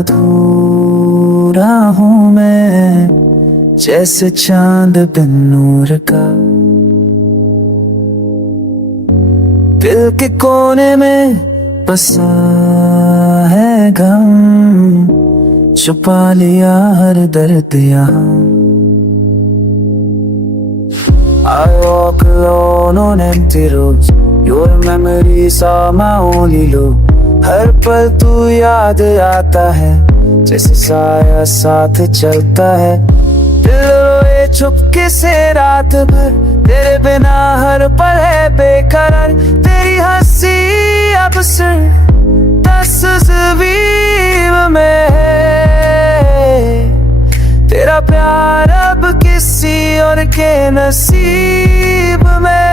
अधूरा हूँ मैं, जैसे चांद बिन नूर का। दिल के कोने में बसा है गम, छुपा लिया हर दर्द यहाँ। I walk alone on empty roads, your memories are my only loop। हर पल तू याद आता है, जैसे साया साथ चलता है। दिल रोए चुपके से रात भर, तेरे बिना हर पल है बेकरार। तेरी हंसी अब सिर्फ तस्वीर में है, तेरा प्यार अब किसी और के नसीब में।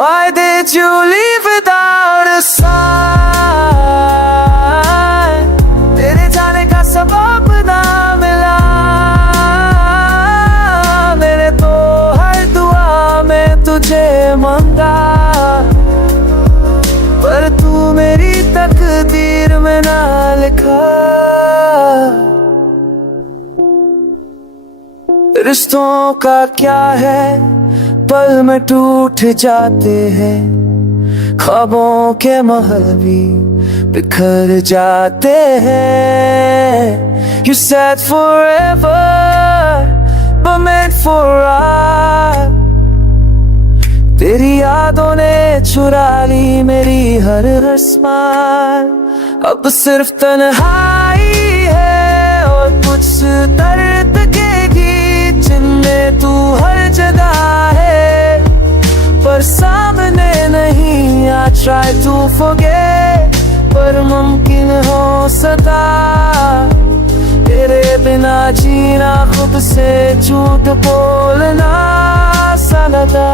Why did you leave without a sign? तेरे जाने का सबब ना मिला, मैंने तो हर दुआ में तुझे मांगा, पर तू मेरी तकदीर में ना लिखा। रिश्तों का क्या है, पल में टूट जाते हैं, ख्वाबों के महल भी बिखर जाते हैं। You said forever, but meant for us। तेरी यादों ने चुरा ली मेरी हर स्माइल, अब सिर्फ तन्हाई है और कुछ दर्द के गीत जिनमें तू हर जगह है, पर सामने नहीं। I try to forget, पर मुमकिन हो सका, तेरे बिना जीना खुद से झूठ बोलना सा लगा।